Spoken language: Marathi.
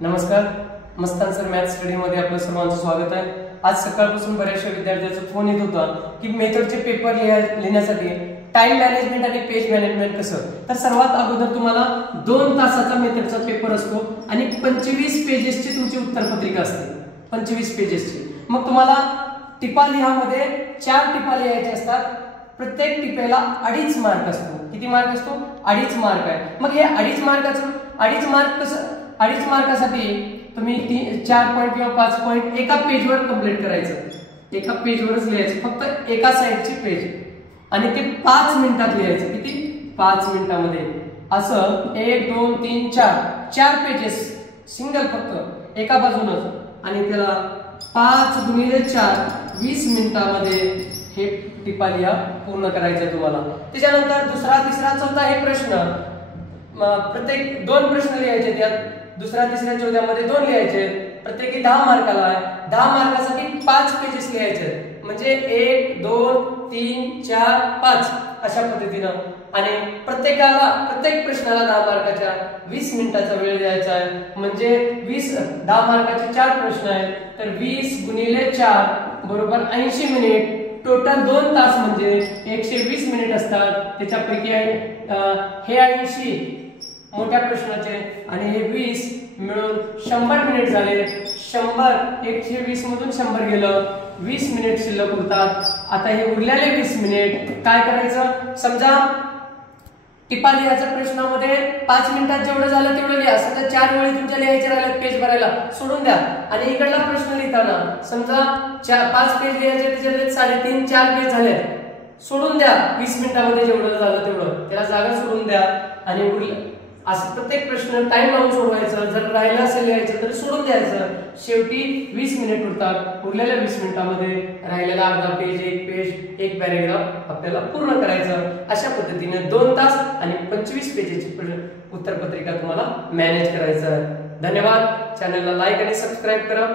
नमस्कार, मस्तान सर मॅथ स्टडी मध्ये आपलं सर्वांचं स्वागत आहे। आज सकाळपासून बऱ्याचशा विद्यार्थ्यांचा फोन येत होता की मेथडचे पेपर लिहिण्यासाठी टाइम मॅनेजमेंट आणि पेज मॅनेजमेंट कसं। तर सर्वात अगोदर तुम्हाला 2 तासाचा मेथडचा पेपर असतो आणि 25 पेजेसची तुमची उत्तरपत्रिका असते, 25 पेजेसची। मग तुम्हाला टिपा लिहामध्ये 4 टिपा लिहायच्या असतात। प्रत्येक टिपेला 2.5 मार्क असतो। किती मार्क असतो? 2.5 मार्क आहे। मग हे 2.5 मार्काचं 2.5 मार्क कसं? 2.5 मार्कासाठी तुम्ही 4 पॉइंट किंवा 5 पॉइंट एका पेजवर कंप्लीट करायचं। एका पेजवरच लिहायचं, फक्त एका साइडची पेज, आणि ते 5 मिनिटात लिहायचं। किती? 5 मिनिटामध्ये। असं 1 2 3 4 पेजेस सिंगल, फक्त एका बाजूनच, आणि त्याला 5 गुणिले 4 20 मिनिटामध्ये हे टिपा लिहा पूर्ण करायचं तुम्हाला। त्याच्यानंतर दुसरा तिसरा चौथा हे प्रश्न, प्रत्येक 2 प्रश्न लिहायचे त्यात। दुसरा तिसऱ्या चौथ्यामध्ये 2 लिहायचे, प्रत्येकी 10 मार्काला आहे। 10 मार्कासाठी 5 पेजेस लिहायचे, म्हणजे 1 2 3 4 5 अशा पद्धतीनं। आणि प्रत्येक प्रश्नाला 10 मार्काच्या 20 मिनिटाचा वेळ द्यायचा आहे। म्हणजे 10 मार्काचे 4 प्रश्न आहेत, तर 20 गुणिले 4 बरोबर 80 मिनिट। टोटल 2 तास म्हणजे 120 मिनिट असतात। त्याच्यापैकी हे 80 मोठ्या प्रश्नाचे आणि हे 20 मिळून 100 मिनिट झाले। 120 मधून 100 गेलं, 20 मिनिट शिल्लक उरतात। आता हे उरलेले 20 मिनिट काय करायचं? समजा टिपा लिहायच्या प्रश्नामध्ये 5 मिनिटात जेवढं झालं तेवढं लिहा। समजा 4 वेळी तुमच्या लिहायचे राहिले, पेज भरायला सोडून द्या। आणि इकडला प्रश्न लिहिताना समजा 5 पेज लिहायचे, त्याच्यातले 3.5 4 पेज झाले, सोडून द्या। 20 मिनिटामध्ये जेवढं झालं तेवढं त्याला जागा सोडून द्या। आणि असं प्रत्येक प्रश्न टाइम लावून सोडवायचं। जर राहिलं असेल लिहायचं तर सोडून द्यायचं। शेवटी 20 मिनिट उरतात। उरलेल्या 20 मिनिटांमध्ये राहिलेला अर्धा पेज, 1 पेज, 1 पॅरेग्राफ आपल्याला पूर्ण करायचं। अशा पद्धतीने 2 तास आणि 25 पेजेची उत्तरपत्रिका तुम्हाला मॅनेज करायचं आहे। धन्यवाद। चॅनलला लाईक आणि सबस्क्राईब करा।